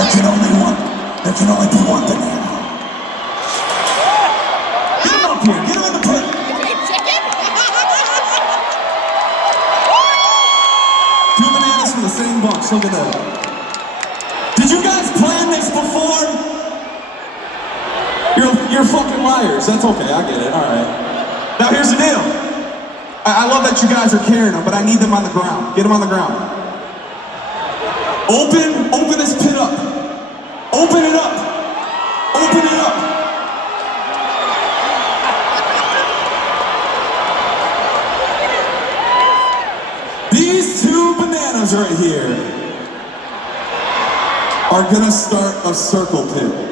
There can only be one banana. Get him up here, get him in the pit. Two bananas from the same bunch, look at that. Did you guys plan this before? You're fucking liars, that's okay, I get it, alright. Now here's the deal. I love that you guys are carrying them, but I need them on the ground. Get them on the ground. Open this pit up. Open it up. Open it up. These two bananas right here are gonna start a circle pit.